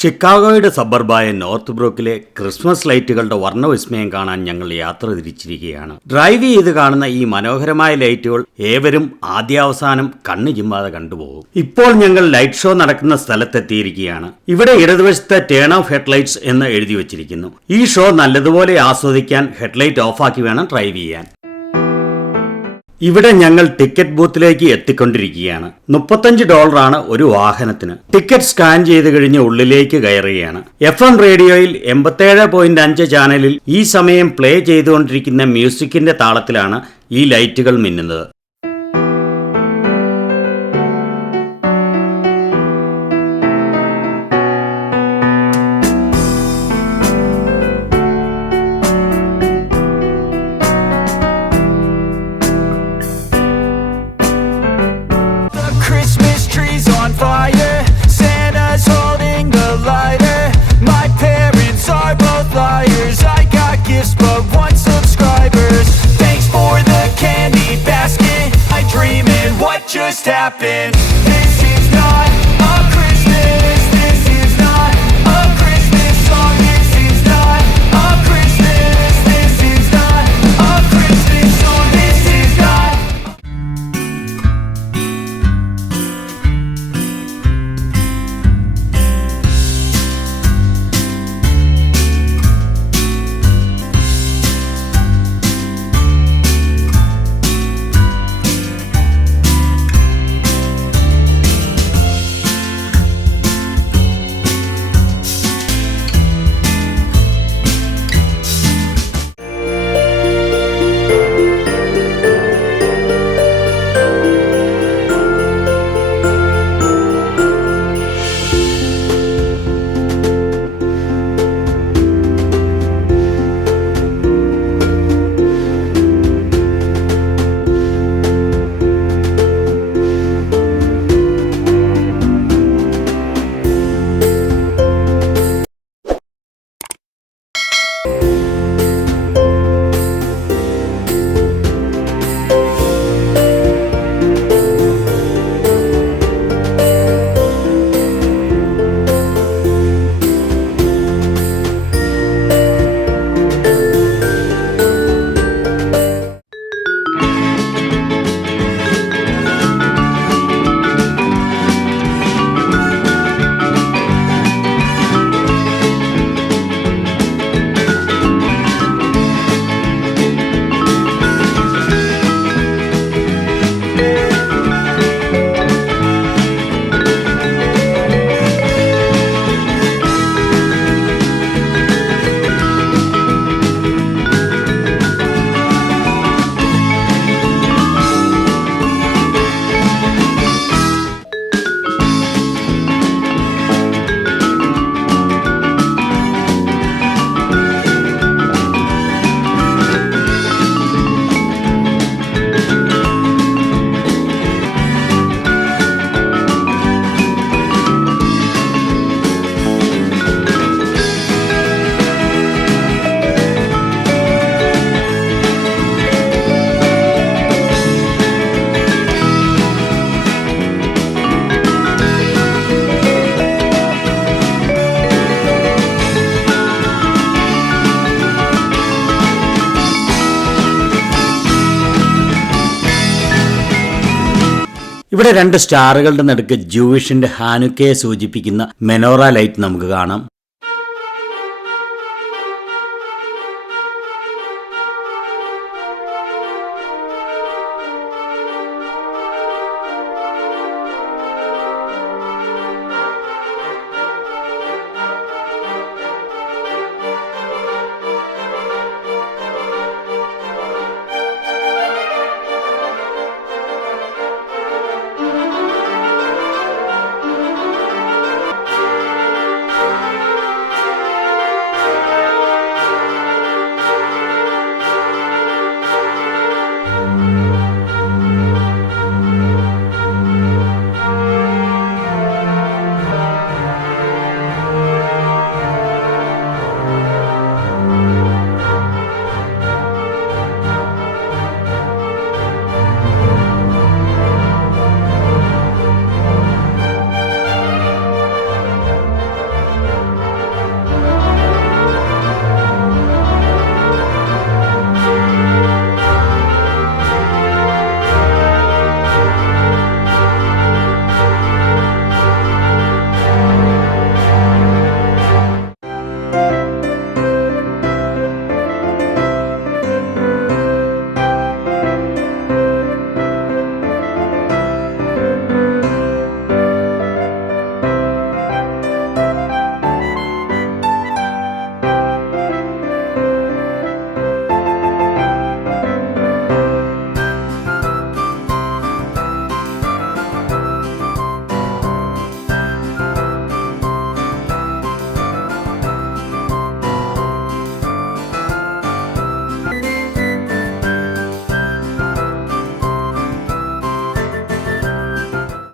ഷിക്കാഗോയുടെ സബർബായ north ബ്രൂക്കിലെ Christmas ലൈറ്റുകളുടെ വർണ്ണവിസ്മയം കാണാൻ ഞങ്ങൾ യാത്ര തിരിച്ചിരിക്കുകയാണ്. ഡ്രൈവ് ചെയ്ത് കാണുന്ന ഈ മനോഹരമായ ലൈറ്റുകൾ ഏവരും ആദ്യാവസാനം കണ്ണു ചിമ്മാതെ കണ്ടുപോകും. ഇപ്പോൾ ഞങ്ങൾ ലൈറ്റ് ഷോ നടക്കുന്ന സ്ഥലത്തെത്തിയിരിക്കുകയാണ്. ഇവിടെ ഇടതുവശത്ത് ടേൺ ഓഫ് ഹെഡ്ലൈറ്റ്സ് എന്ന് എഴുതി വച്ചിരിക്കുന്നു. ഈ ഷോ നല്ലതുപോലെ ആസ്വദിക്കാൻ ഹെഡ്ലൈറ്റ് ഓഫാക്കി വേണം ഡ്രൈവ് ചെയ്യാൻ. ഇവിടെ ഞങ്ങൾ ടിക്കറ്റ് ബൂത്തിലേക്ക് എത്തിക്കൊണ്ടിരിക്കുകയാണ്. $35 ഒരു വാഹനത്തിന്. ടിക്കറ്റ് സ്കാൻ ചെയ്ത് കഴിഞ്ഞ് ഉള്ളിലേക്ക് കയറുകയാണ്. FM റേഡിയോയിൽ 87.5 ചാനലിൽ ഈ സമയം പ്ലേ ചെയ്തുകൊണ്ടിരിക്കുന്ന മ്യൂസിക്കിന്റെ താളത്തിലാണ് ഈ ലൈറ്റുകൾ മിന്നുന്നത്. Fire, Santa's holding the lighter. My parents are both liars. I got gifts but one subscribers. Thanks for the candy basket. I dreaming what just happened. This is not a Christmas. This is not a Christmas song. This is not a Christmas. This is not a Christmas song. This is not. ഇവിടെ 2 സ്റ്റാറുകളുടെ നടുക്ക് ജൂയിഷിന്റെ ഹാനുക്കയെ സൂചിപ്പിക്കുന്ന menorah light നമുക്ക് കാണാം.